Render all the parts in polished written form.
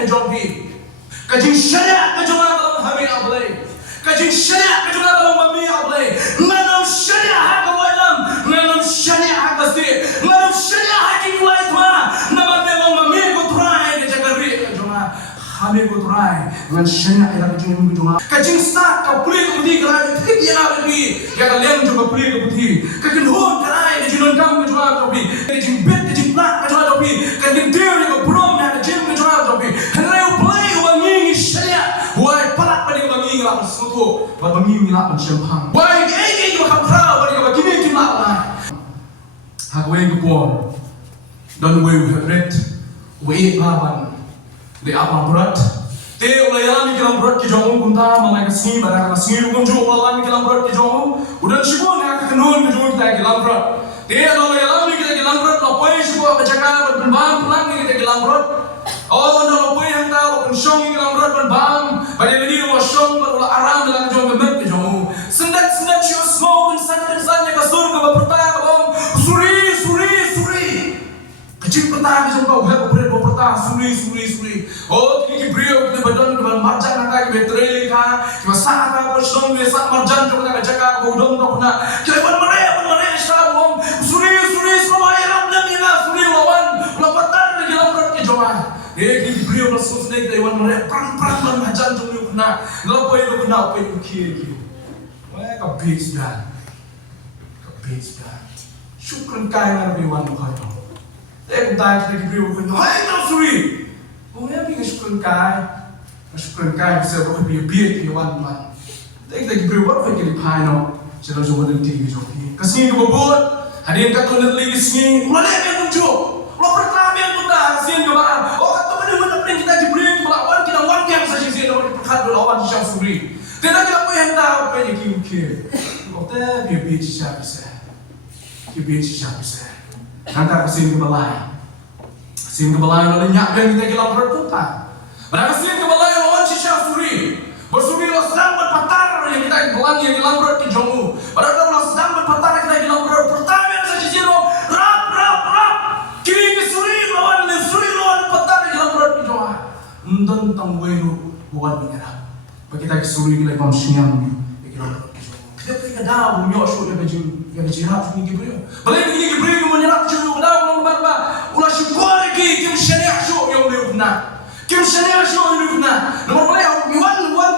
ke jombi. Kajing syariat ke jombi dalam hami ablay. Kajing syariat ke jombi dalam mami ablay. Nganam syariat hak walam, nganam syariat hak pasti, nganam syariat hak kiwai tma. Nama memang mami ko try ke jagari ke jombi. Hami ko try ngan syariat ila ke jombi jombi. Kajing start ka puli ke budi kerana tik yana budi. Ya kalian jombi puli ke budi. Kajing hon kerana ke jinon kam ke jombi. Kajing bet ke jing plak ke jombi. Kajing deal ke brom na ke jing ke jombi. Henry play wangi syariat. Wai palak pada wangi ngelak sesuatu. Wangi ngelak mensyamhang. Wai ini ke makamprau pada begini ngelak lah. Hak wai ke pon. Dan wai heret. Wai lawan. Di apa berat? Te ulayami kilam berat ki jomu kunta mamai kasih barang kasih hukum jo ulayami kilam berat ki jomu. Udah syukur nak kenun ke jomu kita kilam berat. Te ulayami kita kilam berat lapoi syukur bercakap berbang pulang kita kilam berat. Oh, anda lapoi yang tahu pensyong kilam berat berbang. Pada ini mau syong berulah aram dalam jomu berat ki jomu. Sendat syuk smoke sendat kasur ke berpertah om. Suri. Kecil pertah ke jomu kau berat berpertah suri. Oh, kini beliau kita badan kita marjan nak kita betreli ka, kita sah ka bos dong kita sah marjan kita nak jaga kita dong dong na, kita mana Islam suri semua yang dalam ina suri lawan lapatan lagi lawan ke jemaah. Kini beliau bersusun kita iwan mana perang marjan kita na, lapoi kita na lapoi kiri. Wah, kabis dah. Syukur kaya nabi iwan bukan. Kita kita beliau kita, hai tak suri. Oh ya, kita syukur kaya bisa berbiak wan. Kita berbuat fikir pahino, kita cuma nanti kita. Kesini kita berbuat, hari yang kata nanti kesini, mana yang muncul? Lo pertama yang kita hasil kemarin. Oh kata mana kita diberi melawan kita wan yang saja sih dapat perkat melawan siapa suri. Tidak kita apa yang tahu apa yang kita. Kita biak siapa sih. Nanti kesini kebalai. Sin kebalai lalu nyakkan kita kilam berputar. Berapa sin kebalai lawan sisa suri. Bersuri lo sedang berpatar yang kita kebalang yang kilam ber di jomu. Berapa lo sedang berpatar kita kilam ber pertama yang saja jiro rap. Kini ke suri lawan patar kilam ber di jomu. Tentang welu buat menyerap. Bagi kita ke suri kita ikam siang kilam ber di jomu. Kita dah punya show yang berjirap ini kibriyo. Balik ini kibriyo menyerap jomu dah berba. Ulah syukur kim syariah syuk yang diukna. Kim syariah syuk yang diukna. Nomor boleh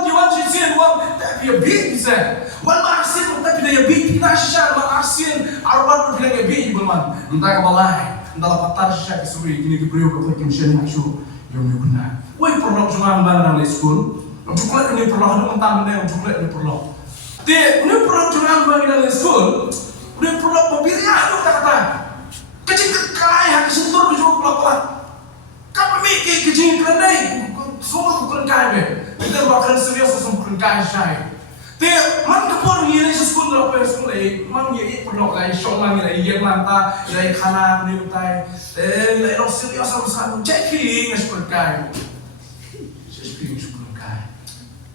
Iwan sisian tapi ya big bisa. Wan ma'asin tapi dia big kita syar ma'asin arwan bilang ya big belman. Entah kebalai, entah lapatar syar kesuri gini diberi ke kim syariah syuk yang diukna. Woi perlu cuma barang di school. Coklat ini perlu ada mentang dia coklat ini perlu. Dia ini perlu cuma barang di school. Dia perlu pembirian itu kata. Kecil kekaya kesentur ke jomu pelak. Kapa mikir kecil kerana semua bukan kaya. Kita bahkan serius bukan kaya saya. Dia mana pun ni sesuatu apa sesuatu ni, mana ni perlu lagi show lagi yang lanta, lagi khana ni betai. Lagi serius sama checking sesuatu kaya.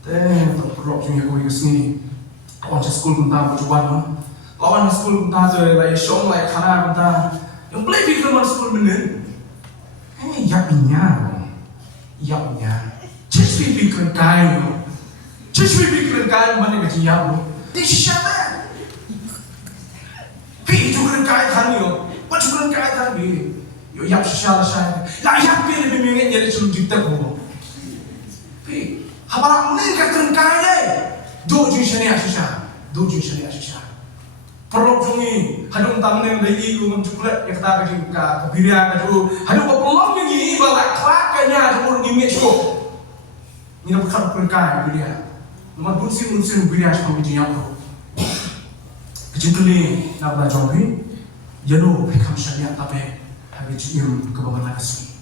Dia perlu punya kau ini. Lawan sekolah kita berjuang. Lawan sekolah kita tu lagi show lagi khana kita. Yang play film mana sekolah bener? Yapnya. Cuma pikir kaya mana kerja yap. Ini siapa? Pi cuma kaya tadi yo. What cuma kaya tadi? Yo yap siapa saya? Lah yap pi lebih mungkin jadi cuma juta ko. Pi, haba mana kerja kaya? Dua juta ni asisah. Perlu jungi, hadung tamu yang beli itu mencuklet yang kata juga kebiria kaju, hadung pelong ini balak kelakanya cuma gimmick show. Ini bukan perkara biria, nomor bunsin biria cuma bijinya tu. Kecintuli nak belajar ni, janu pikam syariat tapi hari jim kebawa nasi.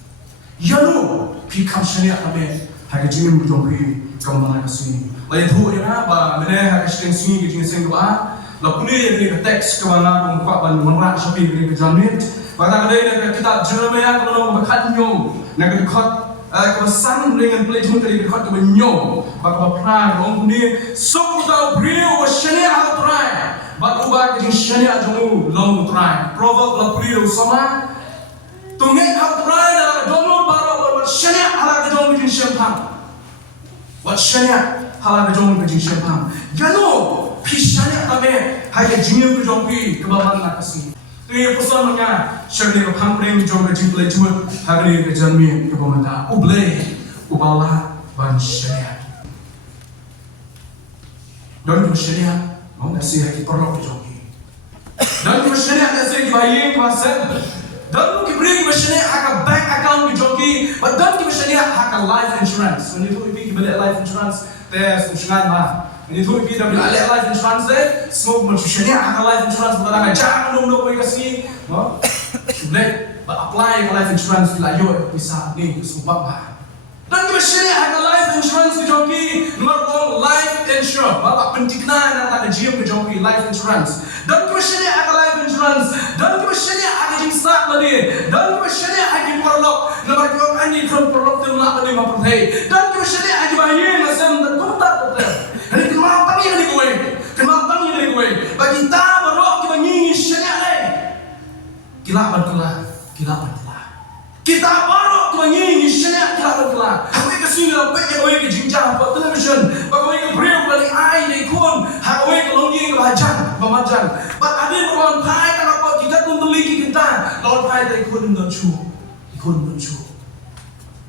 Janu pikam syariat tapi hari jim berjumpa kebawa nasi. Lain tu ya, bah mana hari sini kecing kebawa. Lakukan ini teks kemana pengungkapan memerak sapi ini kejamin. Bahkan ada yang kita Jeremiah kemana berkat nyom, nak dekat kesan dengan pelajaran dari dekat kebenyom. Bahkan perang orang ini sok tahu beliau syariat terai. Bahkan ubah jadi syariat jamu long terai. Proverb la beliau sama. Tungai hal terai dalam jamu baru syariat ala jamu siapam. Wat syariat hala kejong kejing siapam. Gano pi syariat kami hai kejing kejong pi kebalan nak kasih. Ini pesan menga syariat pampreng kejong kejing boleh jual hari kejanmi kebomanda. Ubleh ubala ban syariat. Dan syariat mau ngasih hati perlu kejong pi. Dan syariat ngasih kibayeng pasal. Dan kibring syariat hak bank account kejong pi. Dan syariat hak life insurance. When you beli life insurance, tes usungan mah. Ini tu kita beli life insurance deh. Semua manusia hak life insurance berada jangan dong kau kasih. Sudah, apply life insurance bila yo bisa ni semua bah. Dan manusia hak life insurance kejoki, nomor life insurance. Bapak pentingnya nak jiam kejoki life insurance. Dan manusia hak life insurance. Dan manusia hak jinsat lagi. Dan manusia hak perlok. Nomor kau ini kan perlok tu nak beli memperhati. Dan manusia hak bayi macam dan kau tak betul. Ini kenapa ni dari gue? Kenapa ni dari gue? Bagi kita berok kita nyanyi syariat ni. Kilapan kelah. Kita berok kita nyanyi syariat kilapan kelah. Kau kasih ni apa yang kau jinjang buat television. Kau brave dari ai dari kun. Kau longi ke bahajan. But ada berlawan pai tak apa kita pun beli kita. Lawan pai dari kun dan cu.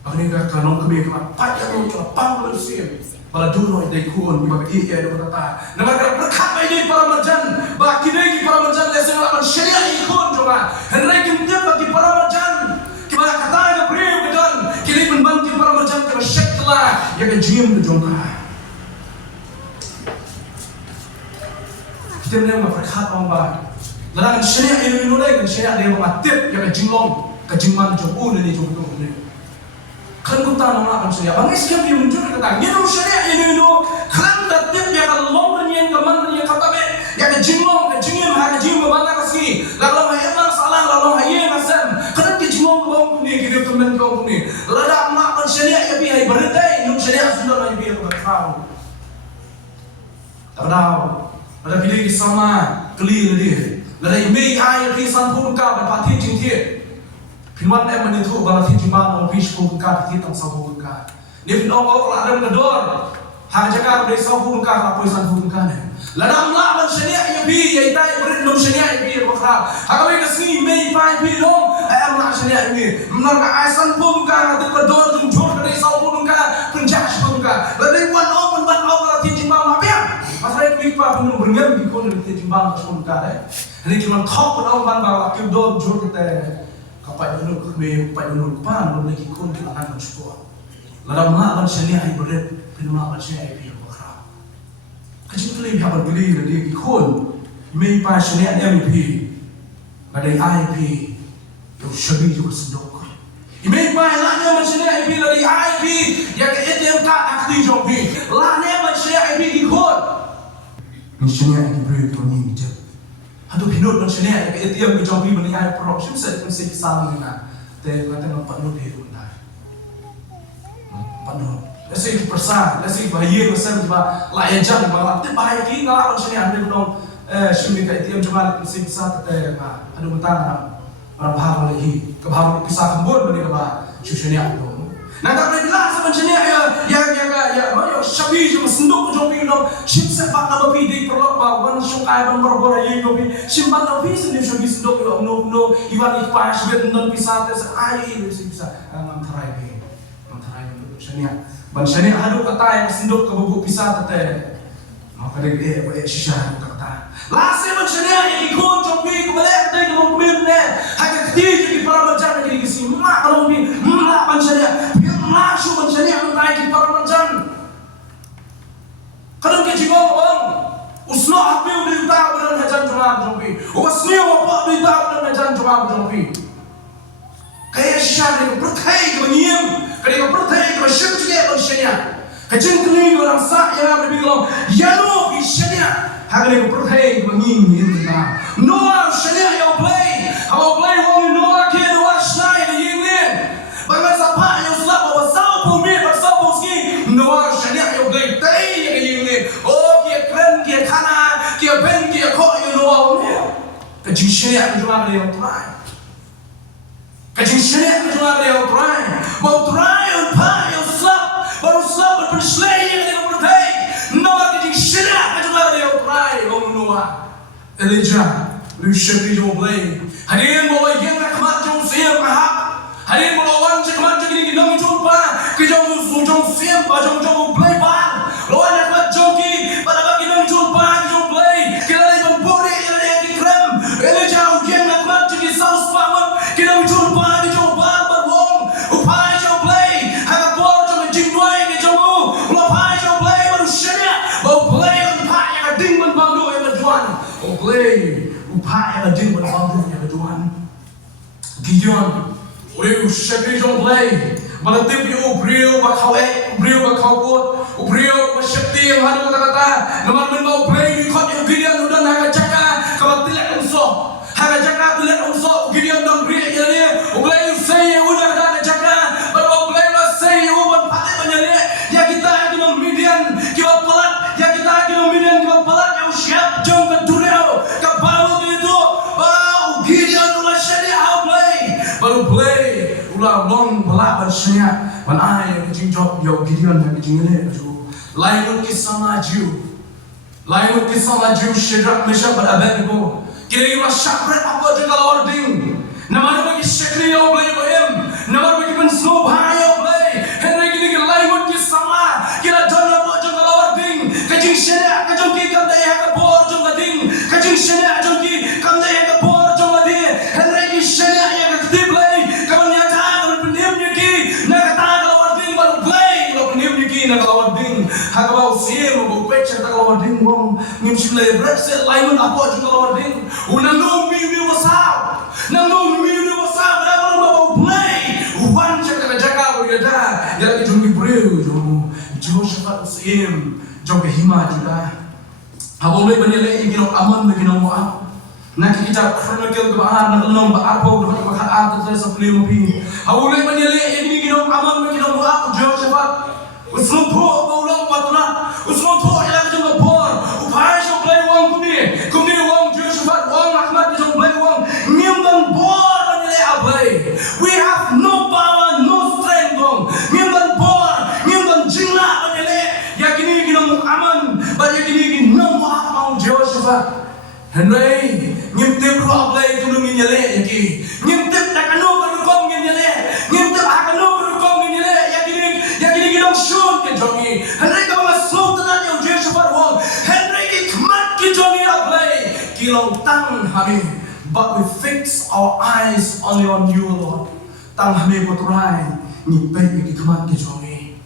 Aku ni kan kalau kami pai yang kita pang bersih. Pada dunia dari kun bagi ia ada kata. Nama berkat ini para marjan. Bagi ini para marjan leseng lawan syariat ikun juga. Henry kita bagi para marjan. Kita kata ada brave betul. Kini membantu para marjan kita syeklah yang kejiam kejongka. Kita ni orang berkat orang. Lalu syariat ini nolai syariat dia mengatip yang kejinglong, kejingman jomul ini jomul ini. Kan kita nak syariat. Bangis kami muncul kata, ni syariat ini kan tertib yang kalau bernyanyi keman yang kata be, yang kejinglong, kejingim, kejingim mana kasih. Lalu hayat salah, lalu hayat nasam. Kan kejinglong kau ni, kita teman kau ni. Lalu nak syariat yang biar berdaya, ni syariat sudah nak biar berkau. Ada pilih sama keli lagi. Ada email ai kisah pun kau berpati cinta. Firman yang menentu balas hijiman orang fish pun kau kita sabu kau. Ni firman orang ada kedor. Hang jaga dari sabu kau apa isan pun kau ni. Ladang lawan syariat yang bi yang tay berit nom syariat yang bi berkau. Hang kau kasih email pai bi dong. Ayam nak syariat ini. Menurut isan pun kau ada kedor jujur dari sabu kau penjah pun kau. Lalu one over hijiman apa? Pasal itu kita perlu beringat di konon kita jimbang pun kau. Ini cuma top pun orang bawa kedor jujur kita. Kapai dulu kami, kapai dulu pan, belum lagi kun kita nak mencuba. Lalu mana syariat yang berat, mana syariat yang berkah. Kecil tu lebih apa beli lagi kun, mei pan syariat yang lebih, ada IP yang syabi juga sendok. Mei pan lagi syariat yang dari IP yang ATM card asli jobi, lagi syariat yang kun. Ini syariat yang berat tu ni je. Aduh pinut macam ni, ATM ke jobi beli air perok, siapa saya pun saya kisah ni nak, tapi kata nak panut dia tu nak, panut. Lesih persan, lesih bahaya macam tu, layan jam, tapi bahaya ni kalau macam ni anda belum, sini ke ATM cuma lesih kisah tapi, aduh mentang orang bahar lagi, kebahar kisah kembun beli kebah, cuci aku. Nah tapi bila macam ni ya syabi cuma sendok jobi no simpan nak lebih di perlok bawan sungkai ban berbora ye jobi simpan lebih sendiri syabi sendok no iwan ikhlas bet non pisah tes ai bisa mantarai macam ni macam ni ada kata yang sendok ke bubuk pisah tete maka dia shisha kata lase macam ni yang ikut jobi kembali dari rumah ni hanya ketiga di para macam ni kisi mak kalau ni mak macam ni masuk macam ni yang naik para macam kadang kejingong bang usno api udah tahu dan macam cuma jombi usni apa udah tahu dan macam cuma jombi kayak syariat percaya kemenyiam kayak percaya kesyirikan syariat kejing kini orang sah yang berbilang ya no syariat hanya percaya kemenyiam Noah syariat yang play how play wong Noah ke Noah snai yang ni bagaimana siapa yang selap bawa sapu mi bersapu ski Noah syariat yang play tay yang ni oh kia keren kia kana kia ben kia kok yang Noah ni kejing syariat cuma dia yang try kejing syariat cuma dia yang try mau try yang pa yang selap Elijah, lu shepri jo blay. Hadirin bawa yang rahmat jo siam ahak. Hadirin bawa wan rahmat jo kini nang jo pa. Kijong su jo siam pa jo blay pa. Lawan rahmat jo ki pada bagi nang jo pa jo blay. Kila lay ban bore ila lay ki krem. Elijah yang rahmat jo ki saus pa man. Kina jo pa jo ba ba wong. Upai jo blay. Haga bor jo jing dwai ki jo mu. Upai jo blay baru syariat. Bau blay upai yang ding man bang do yang juan. Play, upaya na din man bang niya kaduan. Gideon, uri ushagri jong play. Malatip yung ubriyo bakawe, ubriyo bakawkot, ubriyo masyakti ang halo kata. Naman man ba play ni kot yung Gideon udan hagajaka kabatilak umso. Hagajaka tilak umso Gideon dong riya yan. Uplay yung say udan hagajaka. Baru play la say uban pati banyali. Ya kita ginong Midian kiwa palat. Ya kita ginong Midian kiwa palat yung siap jong kadureo. Kabalu dito. Bau Gideon ulah syariah play. Baru play ulah long balaban syariah. Man ay kajing job yo Gideon kajing ile ju. Lain kisah maju. Lain kisah maju Shadrach, Meshach dan Abednego. Kira-kira syakret apa je kalau ording. Nama bagi syakri yo play bohem. Nama bagi pensnob hayo play. Henry gini lain kisah mah. Kira John apa je kalau ording. Kajing syariah kajing kita daya kabor jong lading. Kajing syariah jong ki kam daya kabor jong lading. Henry gini syariah yang ketip play. Kamu nyata kamu pendiam ki. Nak kata kalau ording baru play. Kalau pendiam ki nak kalau ording. Hagabau siem bu pecah kalau ording bom. Ngimsi lay brexit lain apa je kalau ording. Unang no mi wasau. Nang no mi wasau berapa orang bawa play. Uwan cakap jaga berada. Ya lagi jom Ibril jom. Jehoshaphat siem. Jom hima juga. Haboleh banyak ingin aman bagi nama Moab. Nak kita chronicle kebahan nak nom baapo dapat makaat terus sampai lebih. Haboleh banyak ingin aman bagi nama Moab. Jehoshaphat. Usman po baulang patuna. Usman po ilang jom bor. Upaya jom play wang kuni wang Jehoshaphat wang Ahmad jom play wang. Ngimdan bor banyak play. We have no power, no strength dong. Ngimdan bor, ngimdan jingla banyak. Yakini ginong aman, banyak gini ginong mau Jehoshaphat. Henry, ngimtip ruang play tulung nyale yaki. Ngimtip takano berukong nyale. Ngimtip akano berukong nyale. Yakini ginong shoot ke jongi. Henry ka mga sultan yung Jehoshaphat wong. Henry ikmat ke jongi play. Kilong tang kami, but we fix our eyes only on you, Lord. Tang kami paturay, ngipay ikmat ke jongi.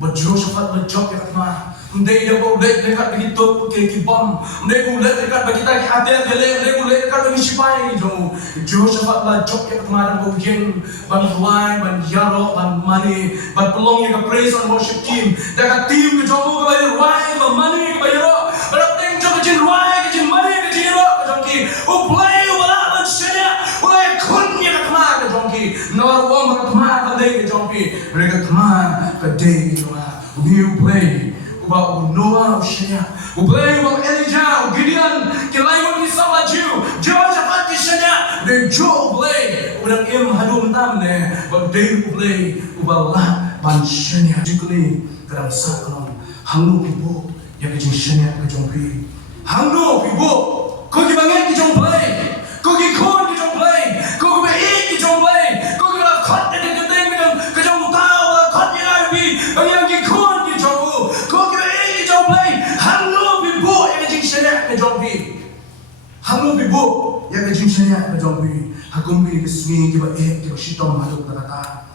But Jehoshaphat majok ya kama. Hindi dia boleh dekat begitu ke kibam. Hindi boleh dekat bagi tadi atel gele. Hindi boleh dekat bagi sipai jo. Jehoshaphat la jok ya kemarin go geng ban huai ban yaro ban money ban pelong ya ke praise and worship team. Dekat team ke jomu ke bayar huai ban money ke bayar ro. Berapa ting jok ke jin huai ke jin money ke jin ro ke jongki. Play wala ban syariah. Wala kun ya ke kemarin ke jongki. Nawar wong ke kemarin ke day ke jongki. Mereka kemarin ke day ke jongki. New play. Ubah Noah ushaya, ubah ubah Elijah, Gideon, kilai kisah maju, Jehoshaphat kisahnya, dan Job play, ubah im hadu mentam ne, ubah David play, ubah lah banshanya jikli, kerana saklong, hangnu pibo, yang kejengshanya kejongpi, hangnu pibo, kau kibangen kejong play, kau kikon kejong play, kau kibaik kejong play, kau kibala kot dan keteng kejong utau, kot yang abi, yang kikon kejong play hangno bibo yang jing syariah ke jompi hangno bibo yang jing syariah ke jompi hakum bi kesmi ke ba ke shitom hadu kata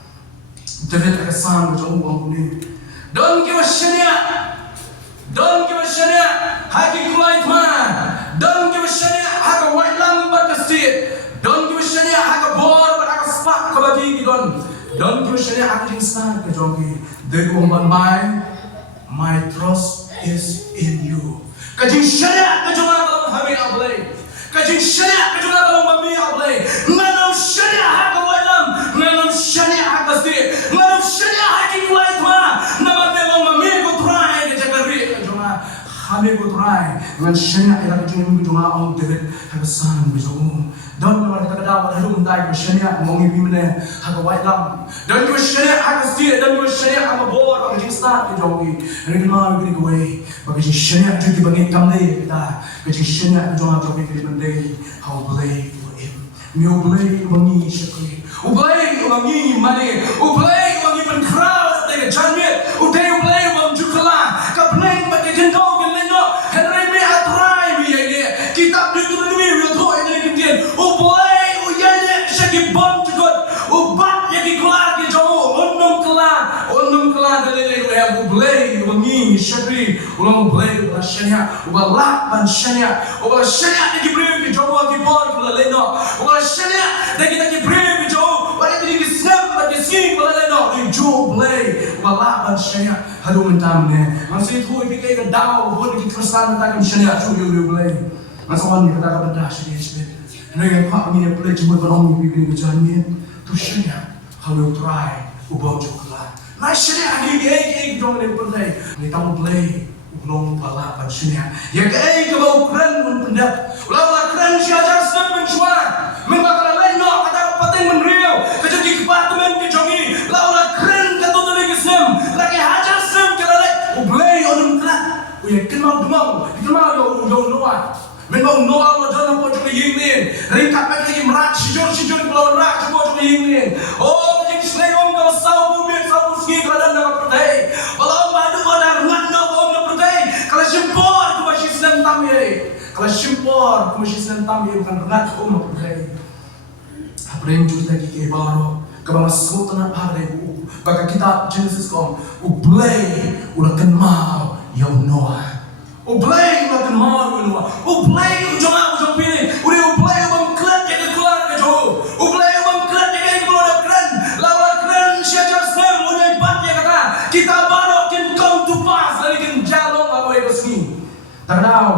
David ke sam ke jom wang ni don ke syariah haki kulait man don ke syariah haka white lambat ke state don ke syariah haka bor haka spak ke bagi don ke syariah haka jing star ke jompi de umban my trust is in you. Kajing syariah kajungan dalam kami ablay. Kajing syariah kajungan dalam kami ablay. Nganam syariah hak walam, nganam syariah hak pasti, nganam syariah hak kuat mana. Nama telong kami kutrai kejagari kajungan. Kami kutrai. Ngan syariah ira kajungan kajungan om David hak san kajungan. Dan nama kita kadawa halu mendai syariah mongi bimne hak walam. Dan syariah hak pasti, dan syariah hak bor kajing start kajungan. Rinma gini gue. bagi shenya juga bagi kami kita bagi shenya juga bagi bagi how play Meu play wangi syakri, uplay wangi mani, uplay wangi penkrau dengan janmit, uday uplay wang jukala, kaplay bagi jengkau gelendo, henry me atrai me ini, kitab Deuteronomy itu ini kemudian, uplay uyanya syakri bom juga, ubat yang dikeluar ke jauh, undum kelar dari leher uplay wangi syakri, ulang uplay ulasnya, ubalak bansyanya, ulasnya diberi ke jauh ke bom gelendo. Washanya dagi dagi brave jo wala digi snap dagi sing wala no in jo play wala ban shanya hadu mentam ne masih tu ibi kai daw bon ki kristan ta kam shanya chu yo play masawan ni kata ka benda shanya shanya no yang pa ni play jo bon mi bi jan ni tu shanya hadu try ubon jo kala na shanya ni ge jo ne play ni tam play ublong pala ban shanya ya kai ka ba ukran mun pendap wala kran syajar snap menjual membakar lain no kata pateng menriau kejadi departemen kejongi laula keren kata tu lagi sem lagi hajar sem kala lek ublay onum kala uya kenal demau yo noa memang noa lo jangan po cuma yingin ringkat lagi merak sijur kalau merak cuma yingin oh jadi selewong kalau sau bumi sau ski kalau nak pertai kalau madu ada ngat no om nak pertai kalau simpor tu masih sentam ye kalau simpor tu masih sentam ye bukan ngat om nak pertai Aprem juga lagi ke baru, kebama sultan apa lagi? Bagi kitab Genesis kom, ublay ulakan mau yang Noah, ublay ulakan mau yang Noah, ublay ujung pilih, ublay ubang kelat yang keluar ke jauh, ublay ubang kelat yang keluar keren, lawan keren siapa sem, udah ibat ya kata, kita baru kin come to pass, lagi kin jalong apa yang kesini, tak tahu.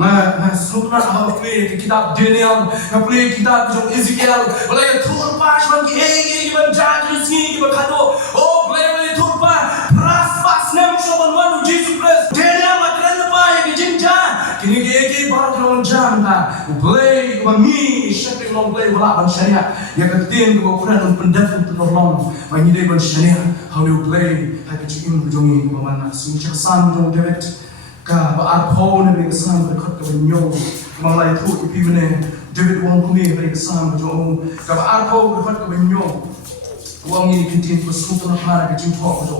Nah, sultan apa play kitab Daniel, play kitab jom Ezekiel, boleh turun pas bagi gimana jadi sini gimana kado, oh boleh turun pas, pas nem sopan wanu Jesus Christ, Daniel makran apa yang dijinja, kini baru kita jam ta, boleh wangi, syakri long boleh balap syariat, yang ketin kebukuran dan pendapat penolong, wangi dia syariat, how do you play, hai kecil berjongi kemana, sini cersan berjong direct. Ka ba arpo ne be sam ka khat ka nyo malai thu ipi mene David wong kuni be sam jo ka ba arpo ka khat ka nyo wong ni kintin ko sultan hara ka jin thok jo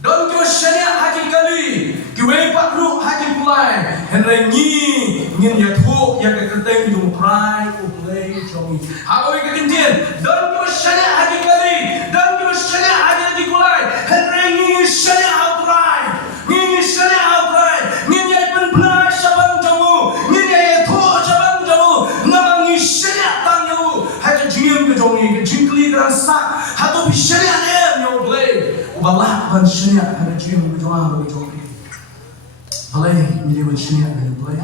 don ki sharia hakim kali ki we pak ru hakim kulai henre ni ngin ya thu ya ka kerteng jo prai ko play jo ha ko ka kintin don ki sharia hakim kali don ki sharia hakim kulai henre ni sharia outrai ni sharia outrai ni ya pen plai shabang jo ni ya thu shabang jo ngamang ni sharia tang yo ha ka jim ka jo ni ka jinkli ka sa ha to bi sharia ne yo play ubalah ban sharia ha ka jim ka jo ha ka jo play ni ban sharia ne play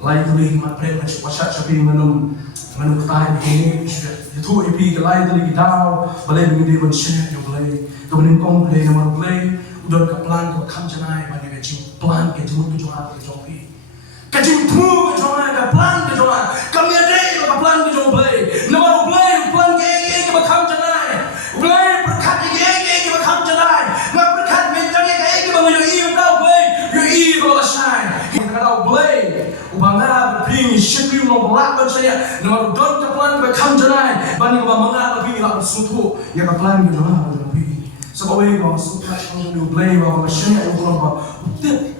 lai tuli mat pre ma wasat sapi manum kai ni itu ipi lai tuli daw balai ni ban sharia yo play to bin kong play na play udah ke plan ke kam janai bagi ke jing plan ke jemu ke johan ke jopi ke jing tu ke johan ke plan ke johan kami ada ke plan ke johan play nama plan ke kam janai play berkat ke kam janai nggak berkat mentalnya ke bang yo i kau play yo i kalau shine kita kau play ubangga berping syukri mau berlaku saya nama don ke plan ke kam janai bani ke bangga berping lalu suatu ya ke plan ke johan sebab itu suka kalau play bahawa syariat itu orang utip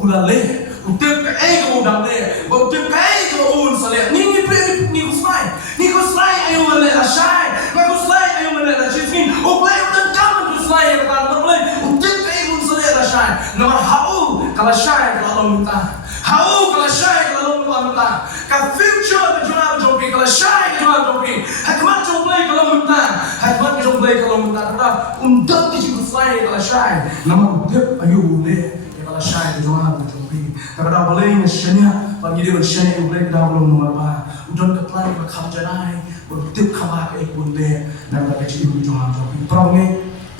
ulale utip kamu ulale utip kamu saleh ni kuslai ayo ulale asai kuslai ayo ulale asai play udah kamu kuslai kalau play utip kamu saleh asai nomor hau kalau asai kalau minta hau kalau asai kalau minta ka future jual jopi kalau asai jual jopi hikmat play kalau minta hikmat play kalau minta kita untuk dijual kalau syai nama utip ayu boleh kalau syai jual jopi kalau boleh syai'nya bagi dia syai' boleh kita belum nomor apa udah keplan bakal janai utip khabar ke boleh nama kita jual jopi perangnya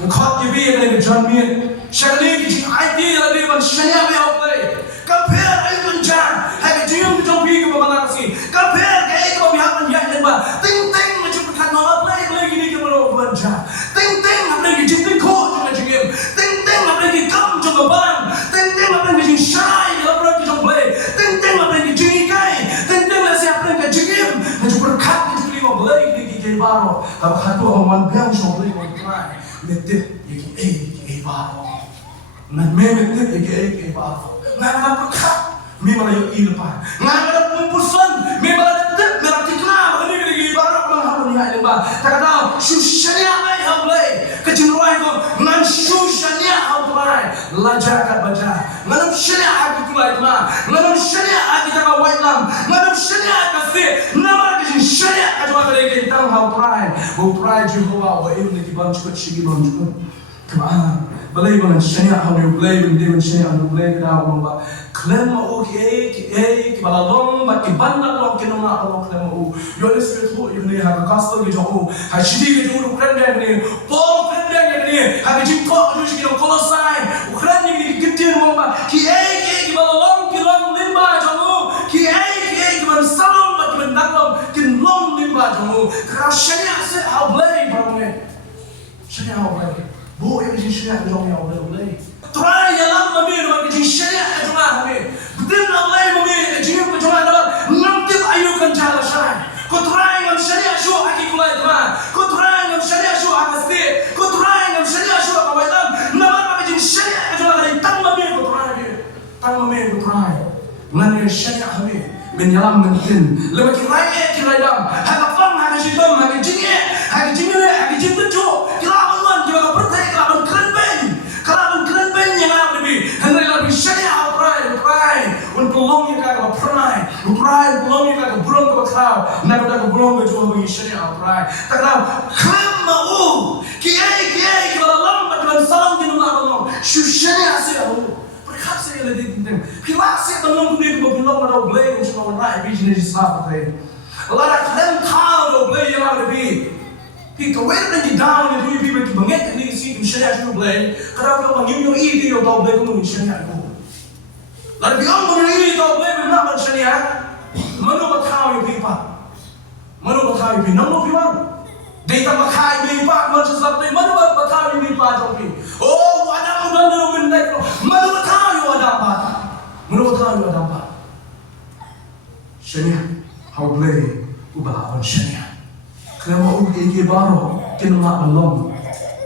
ngkhat ibi yang janmin syai' di IT lagi ban syai' be play compare ay kunjan hay jiyum jopi ke babalasi compare ke ko bihan ya ba ting ting kan mama play gini ke balo banja ting ting apa lagi jintin ko juga jigim ting ting apa lagi kam juga bang ko man biang shoble ko try nete ye ba na me nete ye ba na na ka mi mala yo ilpa na na pumpusan mi mala nete mera tikna ani ni ba ko ha ni ha ba takada shushania ai hamle kajinwai ko nan shushania hamle lajakat baja nganam shania aki tulai ma nganam shania aki taka wailam nganam shania kasi namar ki shania ajwa kare ke tang hamle bo prai Jehovah wa ilni ki ban chut shigi ban chut kama balai ban shania hamle balai ban de ban shania hamle balai da ba klem o ki balalong ba ki banda lo ki no ma lo klem o yo le spirit ho ni ha gospel ki jo ha shidi ki jo krende ni po krende ni ha ki ko jo shi ki kolosai ukran ni ki kitin mo ba ki balalong ki long limba jo ki ban salom ba ki ban daklom ki long limba jo ka shania se ha blay ba me shania ha blay bo e ji shania jo ya blay try yalam mamir ba ki shania ajwa hame بدين الله يمي جيب جماعة دار نمتد أيوكن جال شاي كتراي من شريعة شو حكي كلا جماعة كتراي من شريعة شو حكستي كتراي من شريعة شو كويتام نمر ما بيجي شريعة جماعة هاي تام مين كتراي من الشريعة همي من يلام من دين لما كراي دام هذا فلان هذا شيء دام هذا جيني جو كلا الله جوا برتاي كلا من كرن بين يلام نبي هذا يلام الشريعة un belong you got a pride belong you got a bronco cow never got a bronco to be sharing our pride takra khamma o ki wala lamba kan salam din ma belong shu shani ase o पर खास से ले देते हैं खिलाफ से तुम लोग ने को बिलोंग करो ब्ले कुछ ना ना बिजनेस साफ है अल्लाह रा खलम था लो ब्ले ये वाले भी कि तो वे ने डाउन ने भी भी बंगे ने सी शरिया शु ब्ले करा को मंगियो यो ई दी यो तो ब्ले को शरिया को lalu biar mengenai itu boleh benar bersyariat, mana berkau yang pipa, nama pipa, data berkau yang pipa, macam seperti mana berkau yang pipa jadi, oh ada mudah ni mengenai, mana berkau yang ada apa, syariat, how boleh ubah syariat, kerana orang ini baru kita nak belong,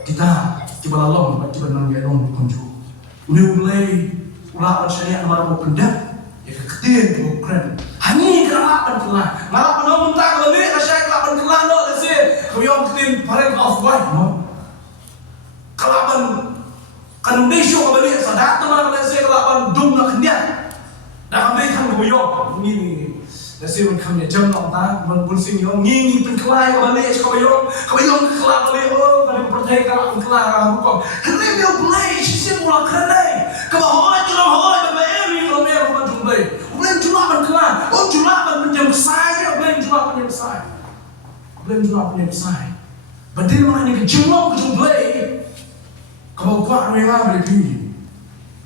kita belong, kita belong kunju, ini boleh ulah syariat nama pendek ya ketin tu keren hani kerana pentelah malah penuh mentah kalau ni syariat kerana pentelah no lesi kuyong ketin paling off white no kalau kan besok kalau ni sadat teman lesi kalau dum nak kendian dah kami kan kuyong ni lesi man kami jam nak ta man pulsing yo ni penkelai kalau ni kuyong kelak kalau oh kalau percaya kalau kelak hukum hani dia play sisi mula keren kalau hoi bapa eri kalau dia bukan jumlah, boleh jumlah berkelan, jumlah menjadi besar, boleh jumlah besar. Betul mana ni jumlah kalau kuat mereka berdiri,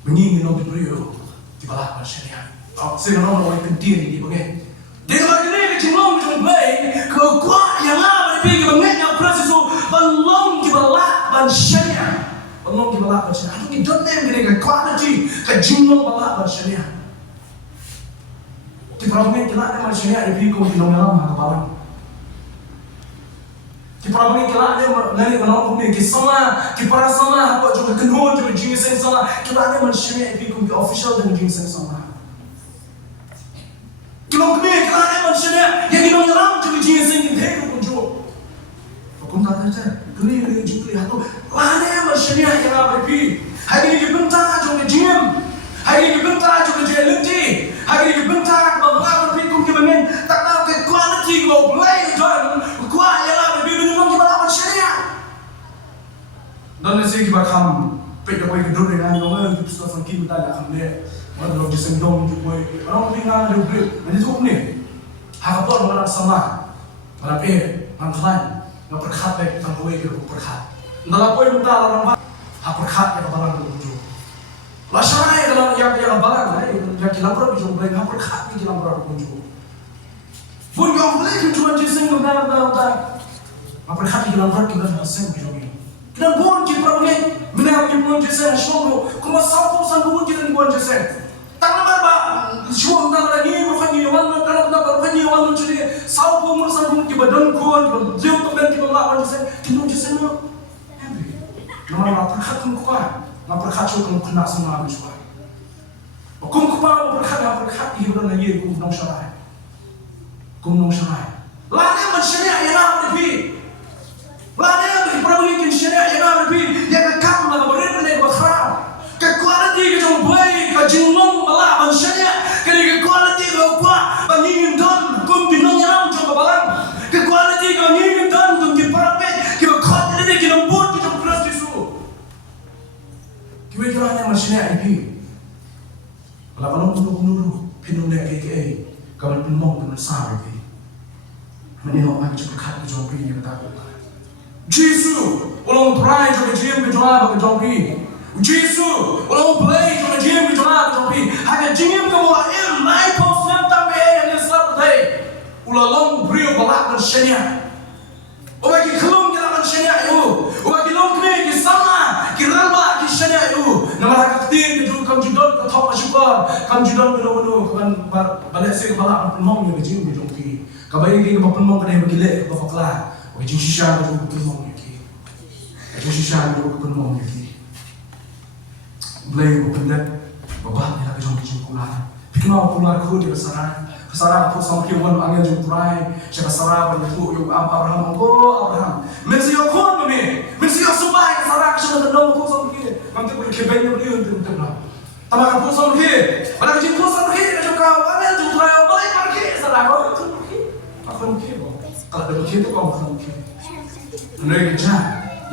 meninggi nak beriyo, di bawah syariat. Saya orang penting di bagian. Dia bagi jumlah kalau kuat yang berdiri bagian yang proses itu belum di bawah syariat. Allah ki balak bersyariat. Aku ni don't name gini quality ke jumlah balak bersyariat. Ti problem kita ada bersyariat di ko di dalam hak balang. Ti problem kita ada nani kalau ko ni sama ki para sama aku juga kenal juga jinseng sama kita ada bersyariat di ko official dan jinseng sama. Kalau ko ni kita ada bersyariat yang di dalam juga jinseng di ko juga. Hukum tak ada. Kini jumlah itu lana bersyariat yang apa pi? Hari ini bentar juga jim, hari ini bentar juga jelenti, hari ini bentar kalau apa pi kum kibanen tak tahu ke quality mau play john, kuat yang apa pi minum kita bersyariat. Dan nasi kita kam pek apa yang dulu dengan orang itu sudah sangkin kita nak ambil, orang lagi sendong juga, orang tinggal di ubah, nanti tu ni, harapan orang sama, orang mangklan. Nak perkat baik tentang kue kita perkat. Dalam kue minta orang hak perkat yang balang tu. Lasai dalam yang balang, yang kita perlu jumpa hak perkat yang kita perlu jumpa. Pun yang boleh kita jiseng kita hak perkat yang kita perlu jiseng jumpa. Kita pun kita perlu menang kita pun jiseng show. Kalau satu pun kita pun jiseng. Tak nama apa, show kita lagi bukan ni, mana kalau na baru ni wan curi sau pun masa pun kita don kuan jauh tu kan kita lawan je kita je no nama perkhat kum kuat na perkhat kum kena sama aku cuba kum kupa perkhat hidup dan ye kum nong syarai lagi manusia yang nak lebih lagi yang perlu kita syariat yang nak lebih yang kam nak beri pada bakhram quality ke jong boy ke jinglong bala ban syariat ke quality ke kuat bangin don kum binong yang jong balang ke quality ke ngin don kum ki parapet ke khot ni ke lembut ke jong plus tisu ki we kira manusia ini bala balong dulu pinong nek ke kalau pinong dengan sah ini menengok lagi cukup kat ke jong pi yang tak Jesus ulang try jong jim ke jong Jesus, walau play cuma jam ke jona tapi hanya jam ke wala il naik posnya tapi yang disabdai ulalong brio balak dan syariah obagi kelong kita kan syariah itu obagi long kene ke sama kiramba ke syariah itu nama haktin ke jom kam judon ke top syukur kam judon menu kan balik se balak penomong yang jam ke jompi kabai ke penomong kene bagile ke fakla obagi shisha ke jom penomong ke shisha ke jom penomong ke Blay bukannya babah ni lagi jom kijing kular. Pikirlah kular ku di besar. Besar aku sama kiwan angin jom try. Siapa besar pada tu yung Abraham Abraham. Mesti aku ni. Mesti aku subah besar aku sama tendang aku sama kiri. Nanti boleh kebaikan dia untuk tendang. Tamakan aku sama kiri. Pada kijing aku sama kiri jom kau angin jom try. Boleh pergi besar aku. Aku kiri. Kalau ada kiri tu kau aku kiri. Mereka jah.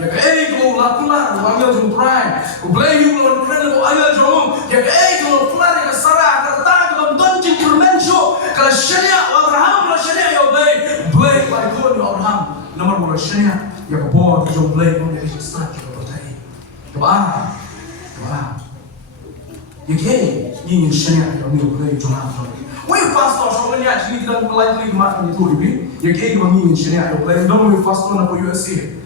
Ya ke ko lakulah wangil jom try ko blay you lo kren ko ayal jom ya ke ko pular ka sara ka ta ko don jin permensho ka sharia Abraham la sharia yo blay by ko Abraham nomor 1 sharia ya ko bo jom blay ko ya start ko batai ba ya ke ni sharia yo ni blay jom ha Wei pastor so ni actually kita mulai lagi mak ni tu ibi ya ke ko ni sharia yo blay don we pastor na po USA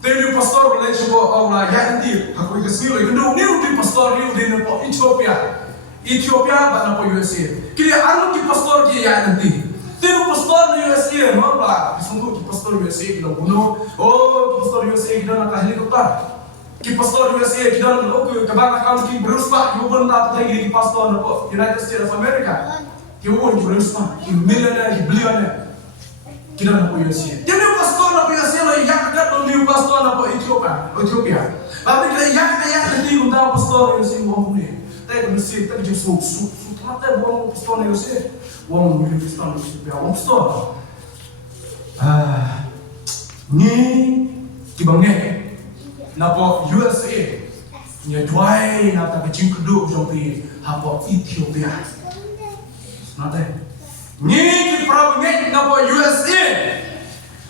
Tadi pastor relation ko orang yang di aku ikut sini lagi dulu ni di pastor ni di nepo Ethiopia bana po USA. Kini anu ki pastor ki yang di. Tadi pastor ni USA no ba. Kisungku ki pastor USA ki bunuh. Oh ki pastor USA ki nak helikopter. Ki pastor USA ki nak oke kabang account ki beruspa ki ubun tak lagi ki pastor no United States of America. Ki ubun ki beruspa ki millionaire ki billionaire. Kita nak po USA. Tadi pastor nak po USA lo yang New pastor na po Ethiopia. Tapi kalau yang nanti undang pastor yang sih wong ni. Tapi mesti tak jadi mata wong pastor yang sih wong ni pastor Ethiopia wong pastor. Ni kibangnya na po USA. Ni dua na tak kecil kedua jompi hapo Ethiopia. Nada. Ni kibangnya na po USA.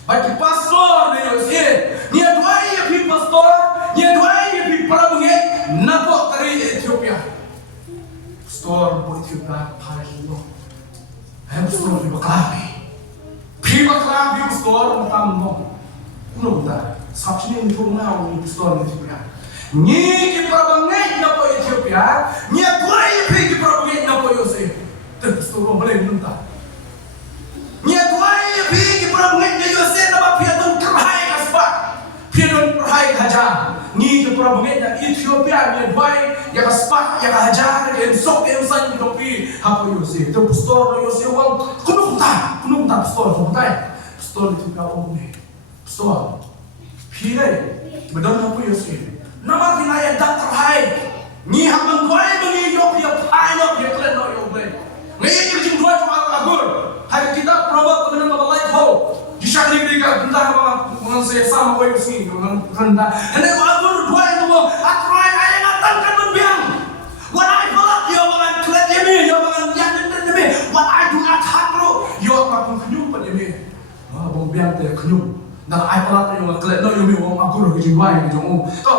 Bagi pastor ni USA, ni dua ye pi pastor, ni dua ye pi parabunge, napo kari Ethiopia. Pastor po Ethiopia pagi lo. Pastor pi baklabi. Pi baklabi pastor matam mo. Kuno buta. Sabsini ni pun na ni pastor ni Ethiopia. Ni ki parabunge napo Ethiopia, ni dua ye pi ki parabunge napo USA. Te pastor mo boleh minta. Ni dua ye pi ki parabunge ni USA na piadon kerhai kaspa. Piadon kerhai hajar. Ni ke parabunge na Ethiopia ni dua ya kaspa ya hajar ke sok em san ki topi hapo USA. Te pastor no USA wang kuno buta pastor so buta. Pastor itu kau ni. Pastor. Pi dai. Bedon hapo USA. Nama wilayah dak kerhai. Ni haman dua ni Ethiopia pai no ye klen no yo ble. Ni kerjing dua cuma agur. Hai kita proba dengan nama live ho. Jika mereka entah apa mengasihi sama kau ini dengan rendah. Hendak agur dua itu atrai ayat ngatan kan berbiang. What I bought yo bangan klet ini yo bangan yang ini. What I do not have yo makun kenyum pada ini. Berbiang teh kenyum. Dan I bought yo klet no yo mi wong agur ke jiwai ke jong. To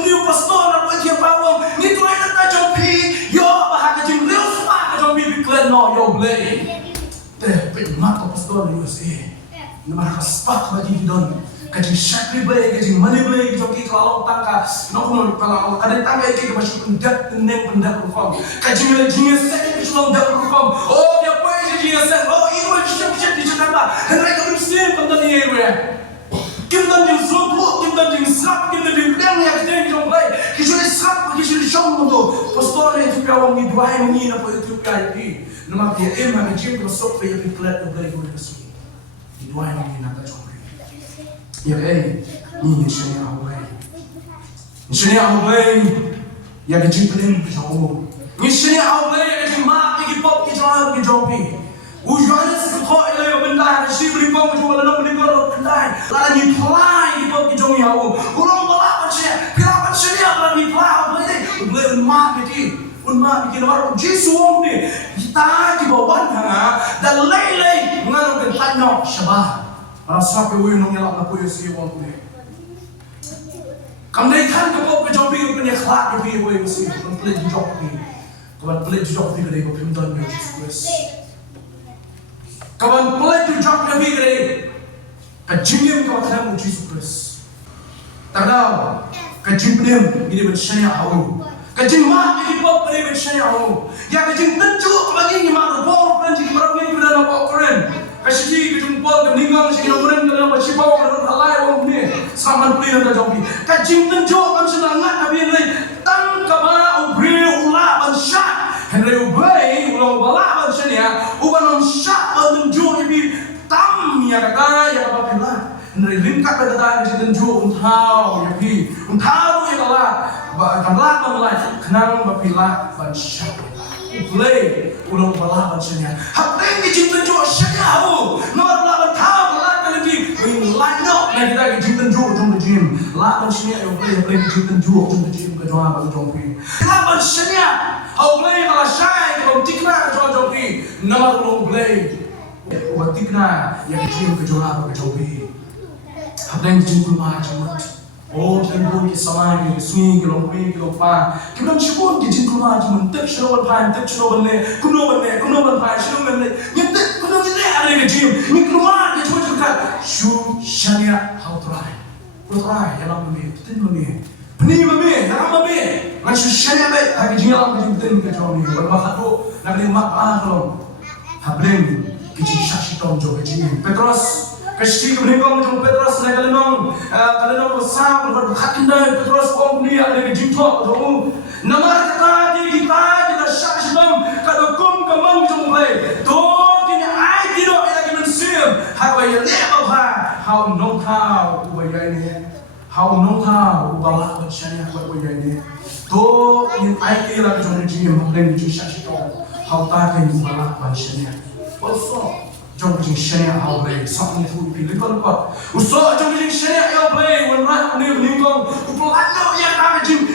new pastor nak buat dia bawang. Ni tu ayat tak jompi yo bahag ke jing leu spa ke jompi klet no yo blay. Mata pastor ni USA. Nama kaspak bagi don. Kaji syakri baik, kaji mani baik, joki kalau tangka, nak kalau ada tangga itu kita masuk pendak, pendak perform. Kaji mila jenis saya itu cuma pendak perform. Oh dia baik, dia sen oh itu cip di Jakarta hendak kau mesti kontan ni ya kita ni zobo kita ni sap kita ni plan yang kita ni jombai kita ni sap kita ni jom tu pastor ni tu kau ni dua ni na pada tu kau ni nama dia emang jim tu sok pe yang kelat tu dari kau ni kasih dua ni na tak jombai ya ni sini awal ya jim plan tu jom ni sini awal ya jim mak ni pop ni jom ni jombi Ujuan sekolah itu benda sih beri kau macam mana beri kau kendai, lalu apply di kau kijong yau, orang balap macam, kenapa macam ni orang apply apa ini, boleh unmat bikin orang jisuang ni, kita di bawah hanga, dan lelai mengarut tanya syabah, rasa pewe nong yang nak pewe sih orang ni. Kamdai kan kau kijong pi kau ni kelak di pewe sih, kau pelik kijong ni, kau pelik kijong ni kau pimdan ni Jesus. Kawan pelai tu jawab Nabi kere, kajingim kau kena muji Yesus. Tahu, kajingim ini bersyaya awal, kajing mak ini pop ini bersyaya awal. Ya kajing tenjuk bagi ni mak rupor kan jika berapa ni kita nak bawa keren. Kasih kajing pop dan ninggal jika nak keren kita nak baca bawa keren halai orang ni. Saman pelai nak jawab. Kajing tenjuk kan senangat Nabi ini tang kabara ubri ulah bansyak. Henry ubay ulah balak bansyak uban syak tunjuk ibi tam ya kata ya apa pula Henry ringkat kata dia tunjuk untau ya pi untau ya kala kamlah kamlah kenang bapila bansyak ubay ulah balak bansyak hapeng di tunjuk syaya hu nomor la bantau balak kali di lainok na kita di tunjuk jom jim la bansyak ya ubay di tunjuk jom jim ke jawab ke jom pi la bansyak ubay kala syai ke tikna ke jom pi nomor ubay Watikna yang kecil kejuara kejobi. Apa yang kecil macam oh tempoh kisah ni sunyi kelompi kelompa. Kita cuba kecil macam tak show pan tak show benda kuno pan show benda. Yang kuno ni ada kecil. Ni keluar dia cuba cakap show syariat how try. Try yang mana betul mana. Peni mana dalam mana. Macam syariat baik lagi jiran betul kejobi. Bermakna tu nak ni mak kalau hablen kecil saksi tom jo kecil Petrus kecil kemudian jo Petrus nak kalau besar berhati Petrus om ni ada kecil tok jo nama kita saksi tom kalau kum kemang jo mulai to kini ai kiro lagi mensim how you live apa how no how ubaya ini how no how ubala macamnya ubaya ini to ini ai kiro lagi jo kecil mungkin kecil saksi tom how tak kini ubala macamnya also jom kecil syariah awal sampai tu pilih kalau usah jom kecil syariah awal wanrat ni belingkong upelado yang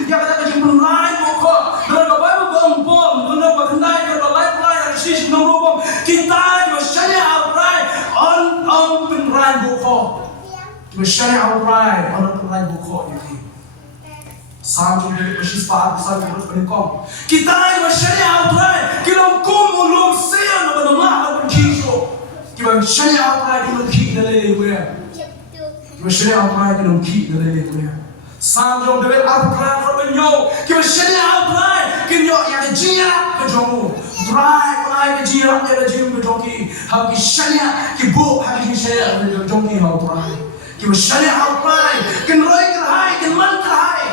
kata kecil menrai pokok dalam Bible gompol guna bakandai kalau lain sisi nomor kita juga syariah awal on penrai pokok juga syariah awal on penrai pokok ini sampai dia bersih sepatu sampai terus belingkong kita juga syariah awal kita kumulum sian apa nama Kiba syariah apa yang kita lelai punya, kiba syariah apa yang kita lelai punya. Sambil dekat Al-Quran terbenyo, kiba syariah apa yang jirat kejomu, drive kejirat yang jim kejoki, haki syariah kibu haki syariah kejoki Al-Quran. Kiba syariah apa kenroi kerhai kenman kerhai,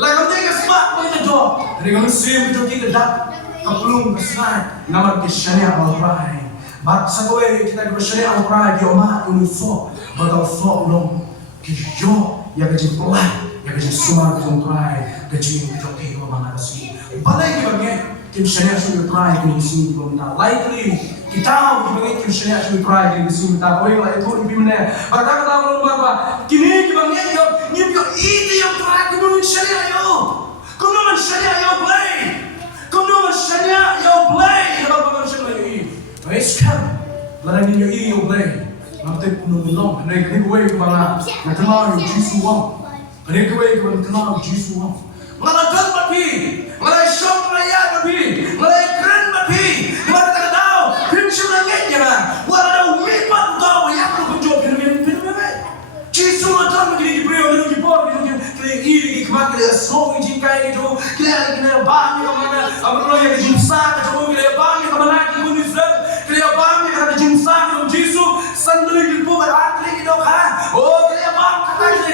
lagam dia kesmak boleh kejoki, dari kami sim kejoki kedak, kapulung kesenai, nama syariah Al-Quran. Bangsa kowe kita bersyariah Al-Quran dia mak unuso batau so ulong kijo ya kecil pelah ya kecil semua Al-Quran kecil joki mana kasih balai kita kim syariah Al-Quran di sini kita likely kita kita kim syariah Al-Quran di sini kita kowe lah itu lebih mana kata ulong berapa kini kita nyip itu yang Al-Quran kuno syariah yo kuno syariah yo play kuno syariah yo play kalau bukan syariah yo Eskan, ladang ini iyo boleh. Nanti puno nilong, mereka ni kue kemana? Mereka kenal Yesus wang, mereka kue kenal Yesus wang. Malah kan bapi, malah syok raya bapi, malah keren bapi. Malah tak tahu, prinsip langit jangan. Walau ada umipat tahu yang perlu kunjung film. Yesus macam begini diberi orang dibor, kena iri kemak kena song jingkai itu, kena bang kemana? Apa yang jimsa, kena bang kemana? Kena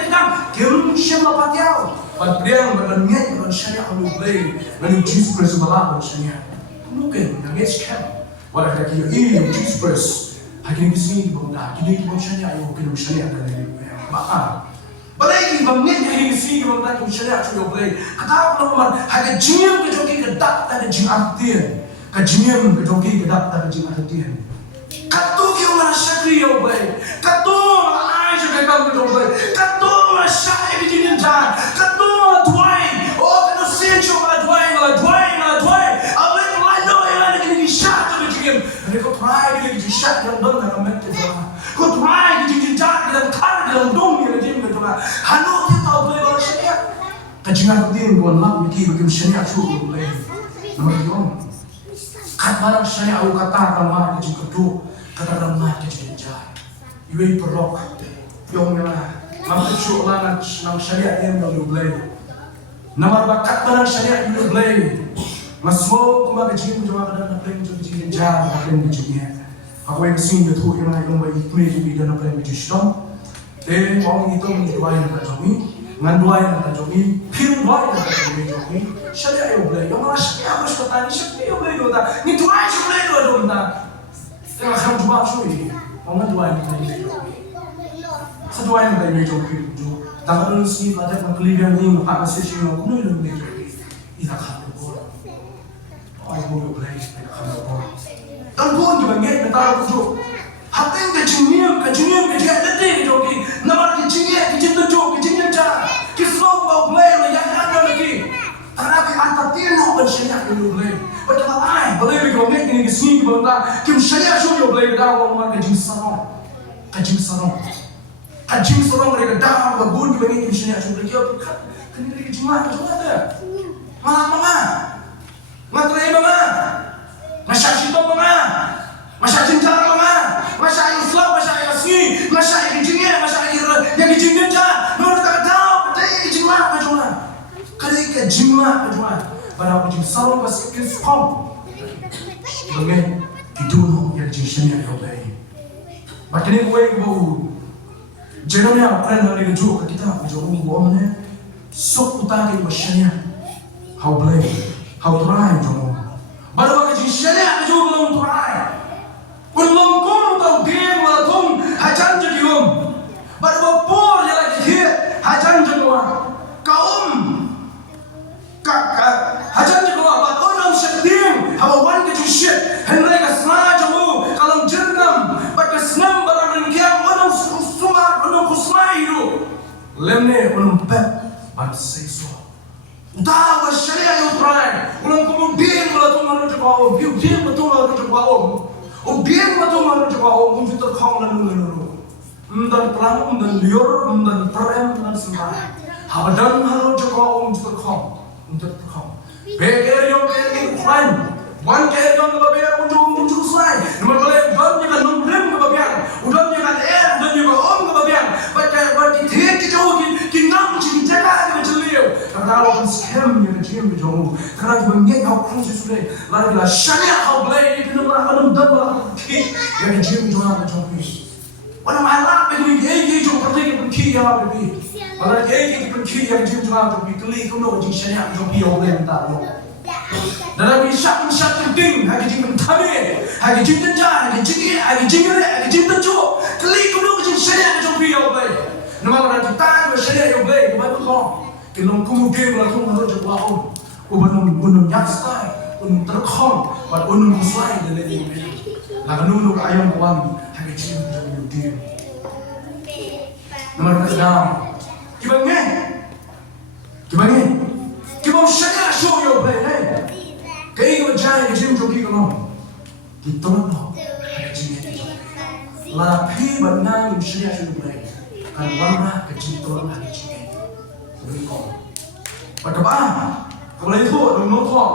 kita kem siapa patiau. Padriang berniat bersyariat lalu play lalu Jesus Christ balap bersyariat. Mungkin yang escape. Walau kita Jesus Christ. Hari ini sini bangda, kini kita syariat yang kita syariat dan ini. Maka, balai kita menit hari ini sini bangda kita syariat sudah play. Kata orang hari jinyam kejoki kedak dan jing artian. Kajian kejoki kedak dan jing artian. Katu kita orang syakri yang play. Katu orang Aisyah kita kita play. Katu orang syai kita jalan. Katu orang duai. Oh, katu sensual malah duai. Apa yang lalu yang ada kita syak tu jinyam. Mereka try kita syak yang benar dalam mente kita. Kau try kita jalan dalam tar dalam dom yang jinyam kita. Hanu kita tahu play orang syariat. Kajian artian kau nak mikir bagaimana syariat suruh play. Nama dia. Kat barang syariat aku kata ramah ke jengketu, kata ramah ke jengkejar. Iwe perok, yang mana, mampu syukuran nang syariat yang belai. Nama bakat barang syariat yang belai. Masmo kuma ke jengketu jawab dan apa yang jengkejar, apa yang jengkejar. Aku yang sini betul yang ayam bayi kuih juga dan apa yang jengkejar. Dan orang itu menjual yang terjadi. Nganduai yang terjadi, firman yang terjadi, syariat yang boleh, yang mana syariat harus kata ni syariat yang boleh kata, ni tuai syariat yang boleh kata, tengah kamu cuba syui, orang tuai yang terjadi, setuai yang terjadi jauh tu, tangan orang sini pada pengkeliruan ni, maka masih syariat kuno yang boleh jadi, tidak kamu boleh, orang boleh, tidak kamu boleh, dan pun juga ni betapa tu. Hati yang kejinyam letih joki. Nama kejinyam tujuh jar. Kisah bau belai yang ada lagi. Karena kita tino bersyariat dulu belai. Betul ay belai bergomit ini kesini bangda. Kim syariat sudah belai dah orang kajing sarong. Mereka dah berbun juga ini kim syariat sudah belai. Kini lagi jemaah ada. Mana? Matrai mana? Masyarakat mana? Masyarakat cara mana? Masyarakat Islam, masyarakat Asli, masyarakat Jinnya, masyarakat yang Jinnya jah. Mereka tak tahu, betul Jinnya macam Kali ke Jinnya macam pada aku Jin sarung pasal kom. Bagai itu yang Jinnya yang lain. Macam ni gue Jeremia pernah hari itu kita macam mana sok utari masyarakat. How blame, how try jono. Baru aku Jinnya macam belum try. Belum kau tahu dia walaupun hajan jadi baru bapur dia lagi dia hajan jadi hajan jadi baru orang sedih hawan ke jishit hendak kesana jamu kalau jernam baca senam barang ringkiam orang sumar orang kusmai itu lemne orang pep baru sesuatu tahu syariat yang terakhir orang kemudian walaupun orang jawab dia betul orang jawab Ubian betul mana coba mungkin terkau lalu. Dan perang, dan liur, dan perem, dan semua. Hadan halu coba mungkin terkau. Beker yang beker Ukraine, wan beker yang beker mungkin Ukraine. Nomor boleh udan juga nomrem kebagian, udan juga udan juga kebagian. Baca tiap jauh kinam ciri jaga kita celiu. Karena orang scam yang jam berjauh. Karena banyak kau khusus sudah. Lalu bila syariat kau boleh itu nomor orang dan orang yang jam berjauh berjauh. Orang malah begini jauh pergi pergi yang lebih. Malah pergi yang jam berjauh berjauh. Kali kau nak jadi syariat berjauh boleh minta lo. Dalam isyak penting, hagi jingkam tabi, hagi jingkam jar, hagi jingkam tujuh. Kali kau nak jadi syariat berjauh boleh. Nama orang kita bersyariat yang boleh, bukan kau. Kalau kemudian langsung harus jawab, unum nyastai, unum terkong, dan unum kuslai dalam ini. Lalu nunuk ayam kuam, hanya cium jauh dia. Nama kita Kibang syariat show yang boleh, kaya kau jaya cium jauh dia kalau kita nak hanya cium dia. Lapi benar syariat show boleh, kan warna kecil tu hanya cium. Bagaimana? Kalau itu, orang tua,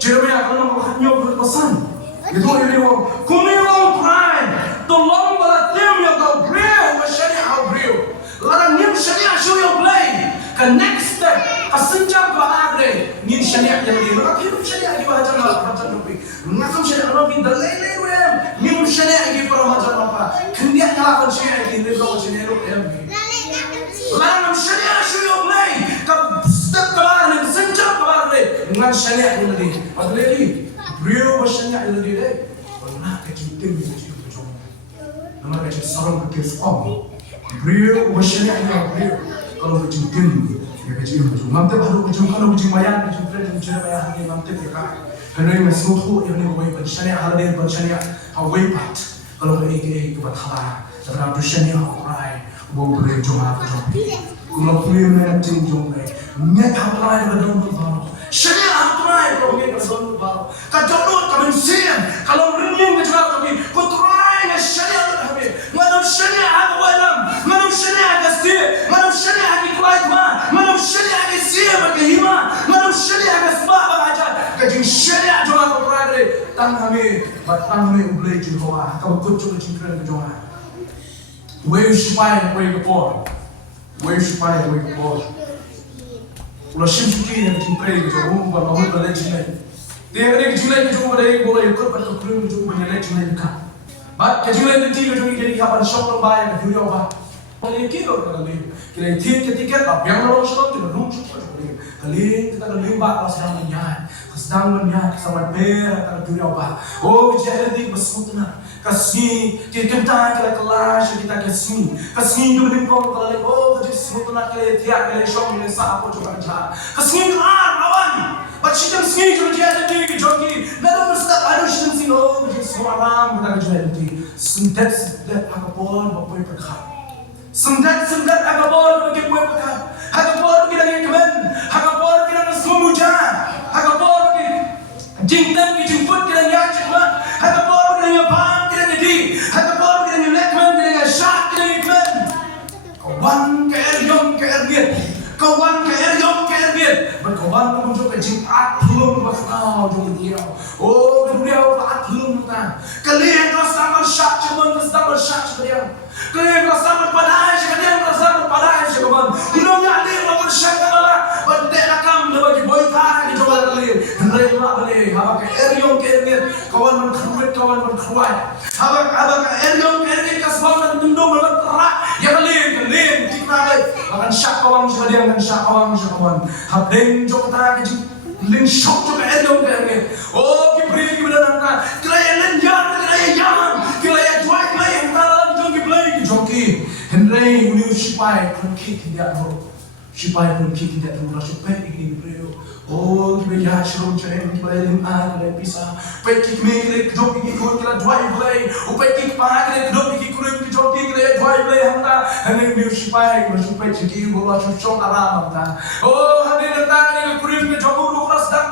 Jeremia kalau nak nyok berpesan, itu ini orang, kumilong pride, tolong balatim yang kau beriu, masyarakat kau beriu, larang nim syariat show yang boleh, kan next step, asenjak berada, nim syariat yang boleh, maka hidup syariat di bahagian lebih, ngakam syariat lebih dalai wem, nim syariat di bahagian apa, kendiak ngalakan syariat di bahagian lebih, larang dengan syariat yang lebih. Apa lagi? Beliau bersyariat yang lebih deh. Pernah kejutan begitu betul. Nama kecil sarung kecil sekom. Beliau bersyariat yang beliau. Kalau kejutan ya kecil betul. Mantap baru kecil kalau kecil mayan kecil friend kecil mayan ini mantap ya kak. Karena ini masuk tu yang ni boleh bersyariat hal dia bersyariat away part. Kalau ini kebatala. Dalam bersyariat away. Boleh cuma betul. Kalau beliau nanti jumpa, nak apa lagi dalam tuhan. Syariat apa lagi kalau kita dalam tuhan. Kajalur kami siam. Kalau renyum kejual kami, kuturai yang syariat kami. Mana syariat apa dalam? Mana syariat kasih? Mana syariat dikulai ma? Mana syariat kasih bagi hima? Mana syariat kasih bapa ajar? Kajing syariat cuma kuturai dari tang kami, batang kami boleh jiwa. Kau kucuk jiwa kejual. Wei supaya wei kepor. Wei supaya wei kepor. Ulah simsuki yang cimprai ke jauh, baru baru balik jinai. Dia ada jinai ke jauh balik boleh ikut pada kurim ke jauh banyak jinai dekat. Bat ke jinai nanti ke jauh jadi kapan shop lomba yang dulu apa? Boleh kira kali. Kira tiket apa yang orang shop tu belum shop boleh. Kali kita kali lomba kalau sedang menyat sama merah kalau dulu apa? Oh jadi nanti bersutuna. Kasih kita kelas kita kasih dulu lingkong kalau lagi oh jadi semua kita tiap kali shop ni sah apa coba kerja kasih kelar lawan macam kasih cuma dia ada di joki lalu mesti ada sih oh jadi semua ram kita kerja nanti sendat agak pun bapak perkah sendat agak pun bagi bapak perkah agak pun kita lagi kemen agak pun kita semua mujan agak pun bagi jingtan dijemput kita nyak cuma agak pun kita nyapa Hata baru kita nyelekman kita syak kita nyelekman. Kawan ke eryong ke erbit, kawan ke eryong ke erbit. Berkawan pun juga jimat belum berkenal dengan dia. Oh dia buat belum tak. Kalian rasa bersyak cuman rasa bersyak dia. Kalian rasa berpadai kalian rasa berpadai cuman. Belum ada yang bersyak malah berdek kam bagi boyta di coba kalian. Henry mak beli, apa ke eryong ke erbit. Kawan berkeruit kawan berkeruai. Abang eryong eryong kasbang dan tundung berterak ya kalian kita lagi akan syak kawan sudah dia akan syak kawan habdeng jok tak kecil lin shop jok eryong oh kibri benar nak kira yang kira yang jual kira yang tahu jok kibri joki Henry uni sipai kunki tidak tahu sipai kunki tidak tahu rasa pek ini bro oh kibri ya shrom ceren kibri lim kibri pisah pek kibri jok kibri kira jual kibri upai kibri jok kibri joki kira jual kibri hamta Henry uni sipai kibri sipai ciki bola cucok aram hamta oh Henry datang kibri jok urus sedang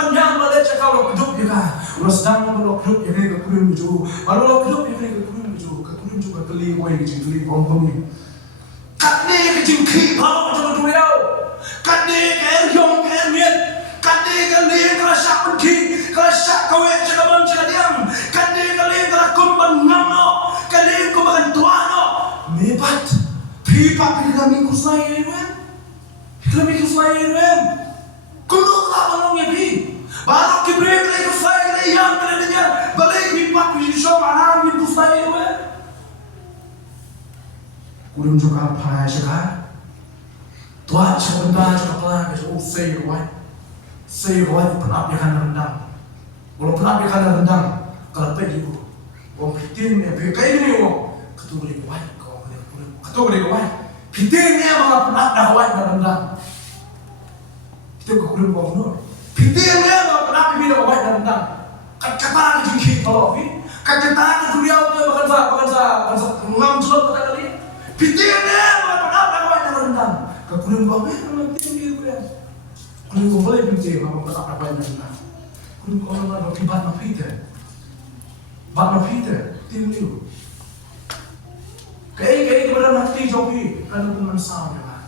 menjar boleh cakap lo hidup ya sedang lo hidup ya kibri jok baru lo hidup ya kibri jok keli boy keli bom ni katne kecing ki bawa macam tu ya katne eryong ermiet katne kali kerasa pergi kerasa kau yang cakapan cakadiam katne kali kerakum bengamno kali ku makan tuano mebat pipa kami kusai kulo lah balong ya bi baru kibri kali kusai yang kali dengar balik pipa pisau mana bi kusai Kurim juga apa saja, tuan sebentar juga pelan kerja saya kuat pernah biarkan rendang, kalau pernah biarkan rendang kalau pergi bu, orang pitin ya kayak gini bu, ketua kuat, ketua kuat, pitin ya malah pernah dah kuat rendang, itu kurim gubernur, pitin ya malah pernah pilih kuat rendang, kata jengkit kalau kata dunia tu bahkan ngam jelek kata kali. Pitirnya apa yang rendang? Kemudian bawa memang tinggi dia. Kemudian boleh pitir apa yang rendang. Kemudian orang orang berkibat nak pitir, tinggi. Kayak kepada nanti joki kan pun mensam ya.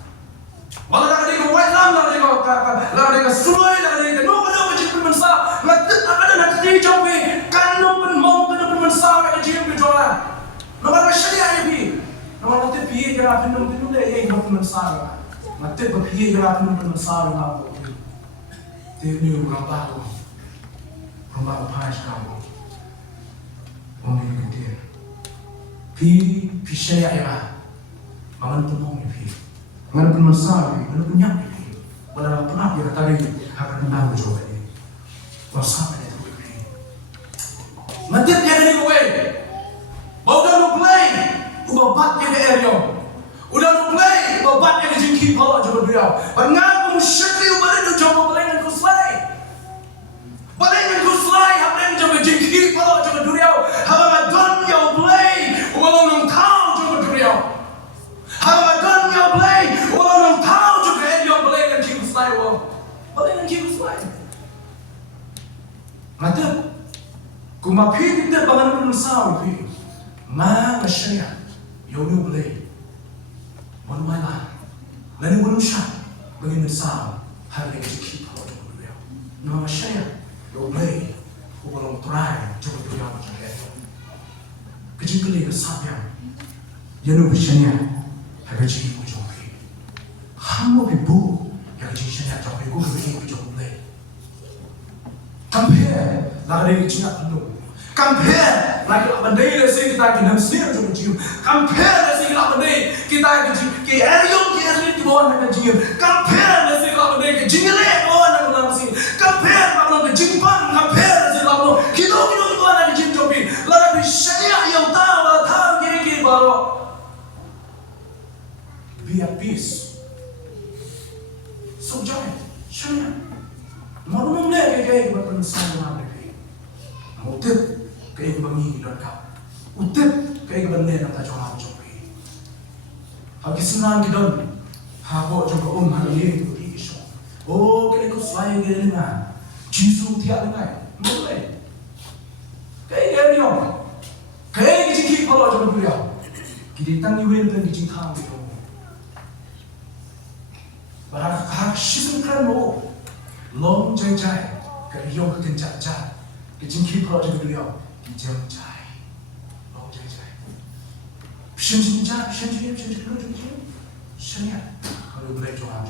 Walau dah kali kau lam dah kali kau sulai dah kali kau no macam pun mensam. Ada nanti joki kan pun mau kan pun mensam macam macam jualan. Nomor syariah ni. Kalau nanti piye kira pinum deh, yang buat mensar. Nanti berpiye kira pinum mensar apa? Ini orang baru apa kamu? Orang ini dia. Pi syariah ya. Mana pun orang ini. Mana pun mensar, mana pun yang ini. Mana pun apa yang tadi akan tendang bercoba ini. Bersama dengan itu ini. Matip yang ini gue. Udah lu play, udah bat yang ke area. Udah lu play, udah bat yang ke jingki pala coba dia. Pengaku syakri udah itu coba play dengan kuslay. Play dengan kuslay, apa yang coba jingki pala coba dia. Haba ngadon ya play, udah nong tahu coba dia. Haba ngadon ya play, udah nong tahu coba area play dengan jingki kuslay. Play dengan jingki kuslay. Matip, kumapit itu bangan menusau itu. Ma masyaya, yonu play. One my life. Lalu manusia bagi mesam hari ini kita kalau coba dulu. Nama masyaya, yo play. Ubalong try coba dulu yang macam itu. Kecil kali kesapnya. Yonu masyaya, harga ciri macam itu. Hamu bibu, yang kecil masyaya coba bibu bagi coba play. Compare, lagi kecil penuh. Compare, lagi abadai rasa kita kena mesti coba cium. Compare rasa kita abadai kita ke Arium ke Arium ke bawah nak cium. Compare rasa kita abadai ke Jingle ke bawah nak langsing. Compare kalau ke Jimpan, compare rasa kita kilo ke bawah nak cium cobi. Lalu syariah yang tahu ke baru. Be at peace. So jangan syariah. Malu mulai ke buat sama mereka. Utip kaya bangi don ka. Utip kaya bande na ta chona chopi. Hagisinan gidon. Habo choka haliye ko iso. O kaya ko swai gele na. Jisu tiya na. Mulai. Kaya gariyo. Kaya gijiki palo choka buya. Gidi tangi wen tan gijing khang ko. Barak hak shisun kan mo. Long jai jai. Kariyo ko tin jat jat. Kecingki project beliau dijam cai, long cai cai. Shenjin jam, shenjin, shenjin, shenjin, shenjin. Kalau boleh coba.